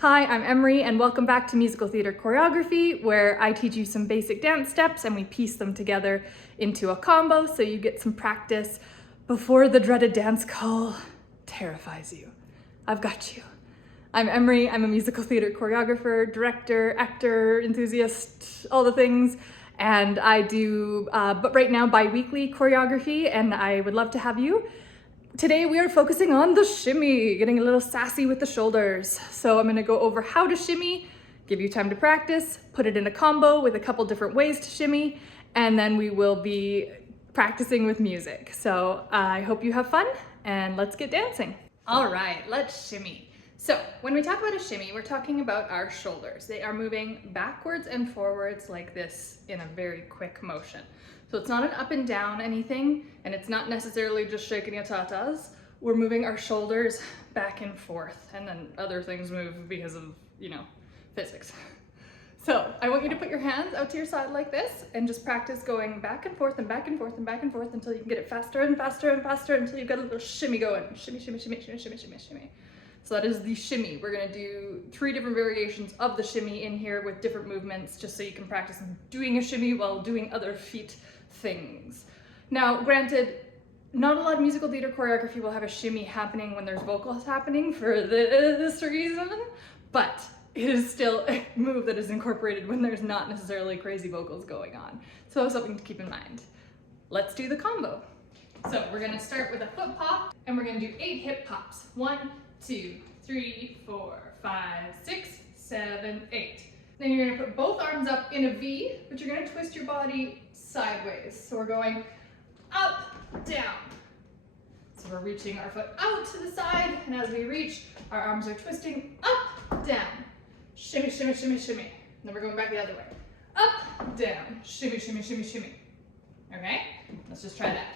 Hi, I'm Emery and welcome back to Musical Theater Choreography, where I teach you some basic dance steps and we piece them together into a combo so you get some practice before the dreaded dance call terrifies you. I've got you. I'm Emery, I'm a musical theater choreographer, director, actor, enthusiast, all the things, and I do, but right now, bi-weekly choreography, and I would love to have you. Today we are focusing on the shimmy, getting a little sassy with the shoulders. So I'm gonna go over how to shimmy, give you time to practice, put it in a combo with a couple different ways to shimmy, and then we will be practicing with music. So I hope you have fun and let's get dancing. All right, let's shimmy. So when we talk about a shimmy, we're talking about our shoulders. They are moving backwards and forwards like this in a very quick motion. So it's not an up and down anything, and it's not necessarily just shaking your tatas. We're moving our shoulders back and forth, and then other things move because of, physics. So I want you to put your hands out to your side like this and just practice going back and forth and back and forth and back and forth until you can get it faster and faster and faster until you've got a little shimmy going. Shimmy, shimmy, shimmy, shimmy, shimmy, shimmy, shimmy. So that is the shimmy. We're gonna do 3 different variations of the shimmy in here with different movements, just so you can practice doing a shimmy while doing other feet things. Now, granted, not a lot of musical theater choreography will have a shimmy happening when there's vocals happening for this reason, but it is still a move that is incorporated when there's not necessarily crazy vocals going on. So something to keep in mind. Let's do the combo. So we're gonna start with a foot pop, and we're gonna do 8 hip pops. 1, 2, 3, 4, 5, 6, 7, 8. Then you're gonna put both arms up in a V, but you're gonna twist your body sideways. So we're going up, down. So we're reaching our foot out to the side, and as we reach, our arms are twisting up, down. Shimmy, shimmy, shimmy, shimmy. And then we're going back the other way. Up, down, shimmy, shimmy, shimmy, shimmy. Okay, let's just try that.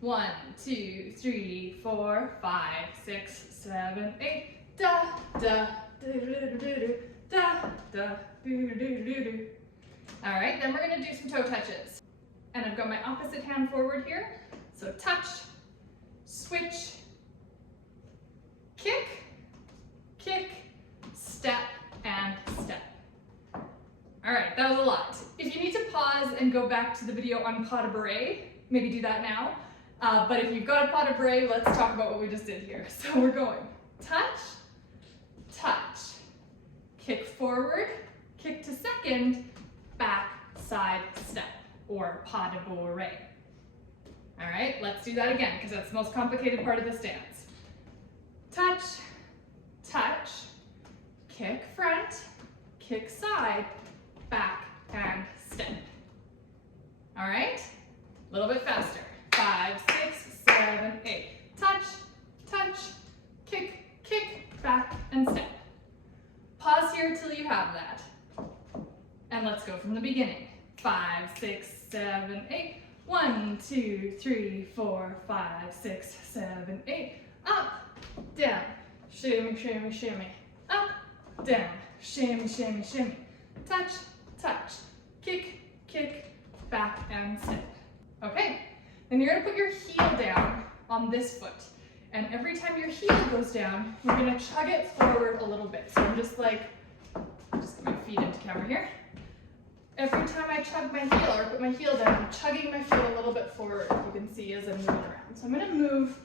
1, 2, 3, 4, 5, 6, 7, 8. Da, da, do, do, do, do, da, da, do, do, do, do. All right, then we're gonna do some toe touches. And I've got my opposite hand forward here. So touch, switch, kick, kick, step, and step. All right, that was a lot. If you need to pause and go back to the video on pas de bourrée, maybe do that now. But if you've got a pas de bourrée, let's talk about what we just did here. So we're going touch, touch, kick forward, kick to second, back, side, step, or pas de bourrée. All right, let's do that again because that's the most complicated part of this dance. Touch, touch, kick front, kick side, back, and step. All right, a little bit faster. 5, 6, 7, 8. Touch, touch, kick, kick, back, and step. Pause here till you have that. And let's go from the beginning. 5, 6, 7, 8. 1, 2, 3, 4, 5, 6, 7, 8. Up, down, shimmy, shimmy, shimmy. Up, down, shimmy, shimmy, shimmy. Touch, touch, kick, kick, back, and step. Okay. Then you're gonna put your heel down on this foot. And every time your heel goes down, you're gonna chug it forward a little bit. So I'm just get my feet into camera here. Every time I chug my heel or put my heel down, I'm chugging my foot a little bit forward, if you can see as I'm moving around. So I'm gonna move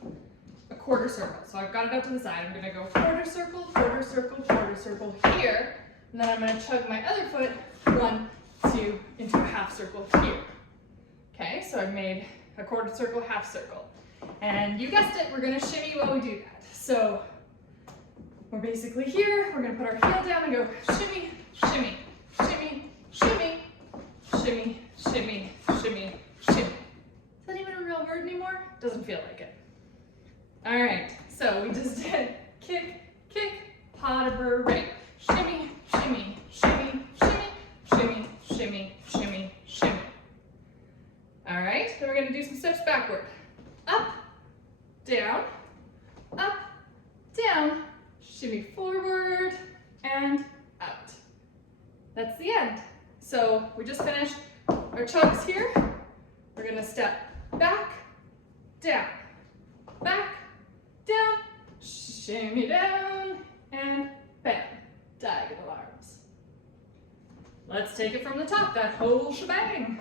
a quarter circle. So I've got it out to the side. I'm gonna go quarter circle, quarter circle, quarter circle here. And then I'm gonna chug my other foot, 1, 2, into a half circle here. Okay, so I've made a quarter circle, half circle. And you guessed it, we're gonna shimmy while we do that. So we're basically here, we're gonna put our heel down and go shimmy, shimmy, shimmy, shimmy, shimmy, shimmy, shimmy, shimmy. Is that even a real word anymore? Doesn't feel like it. All right, so we just did kick, kick, pas de bourrée. Shimmy, shimmy, shimmy, shimmy, shimmy, shimmy, shimmy, shimmy. All right, then we're gonna do some steps backward. Up, down, shimmy forward, and out. That's the end. So we just finished our chugs here. We're gonna step back, down, shimmy down, and bam. Let's take it from the top, that whole shebang.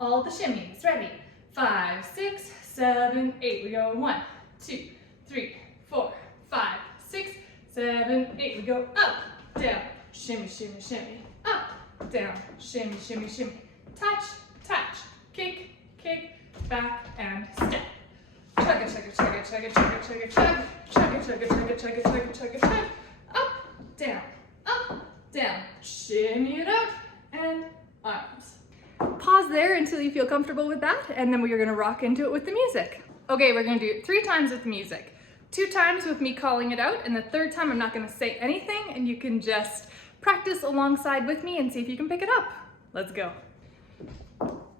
All the shimmies, ready? 5, 6, 7, 8. We go 1, 2, 3, 4, 5, 6, 7, 8. We go up, down, shimmy, shimmy, shimmy. Up, down, shimmy, shimmy, shimmy. Touch, touch, kick, kick, back and step. Chugga, chugga, chugga, chugga, chugga, chugga, chug. Chugga, chugga, chugga, chugga, chugga, chugga, chug. Up, down, shimmy it out, and arms. Pause there until you feel comfortable with that, and then we're gonna rock into it with the music. Okay, we're gonna do it 3 times with music. 2 times with me calling it out, and the 3rd time I'm not gonna say anything, and you can just practice alongside with me and see if you can pick it up. Let's go.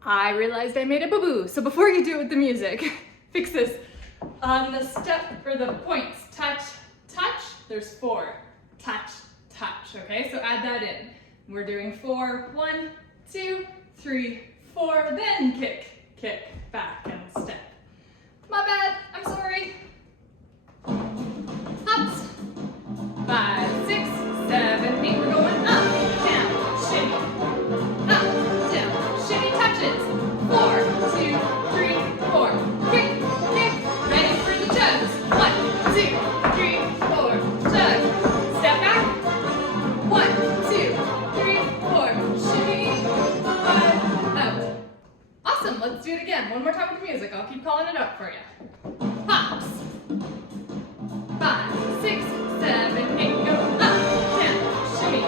I realized I made a boo-boo, so before you do it with the music, fix this. On the step for the points, touch, touch, there's 4. Touch, touch, okay? So add that in. We're doing 4, 1, 2, 3, 4, then kick, kick, back and step. My bad, I'm sorry. Hops. 5, 6, 7, 8. We're going up, down, shimmy. Up, down, shimmy touches. 4, 2, 3, 4. Kick, kick. Ready for the jugs. 1, 2, 3, 4. Jug. Step back. 1, 2, 3, 4. Shimmy. 5, out. Awesome, let's do it again. One more time with the music. I'll keep calling it out for you. Hops. 5, 6, 7, 8. Go up, down, shimmy.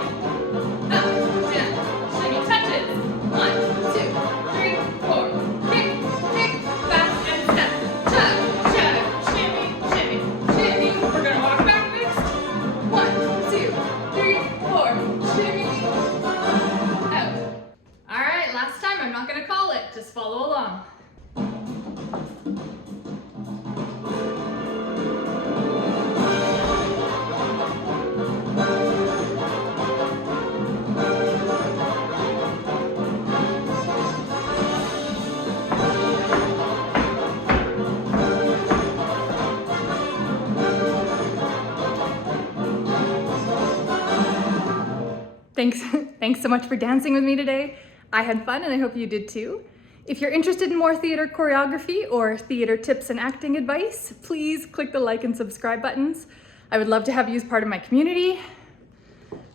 Up, down, shimmy touches. 1, 2, 3, 4. Kick, kick, back and step. Chug, chug, shimmy, shimmy, shimmy. We're gonna walk back next. 1, 2, 3, 4. Shimmy. Out. All right, last time. I'm not gonna call it. Just follow along. Thanks so much for dancing with me today. I had fun and I hope you did too. If you're interested in more theater choreography or theater tips and acting advice, please click the like and subscribe buttons. I would love to have you as part of my community.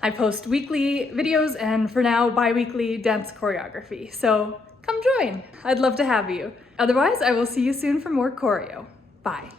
I post weekly videos and for now bi-weekly dance choreography, so come join. I'd love to have you. Otherwise, I will see you soon for more choreo. Bye.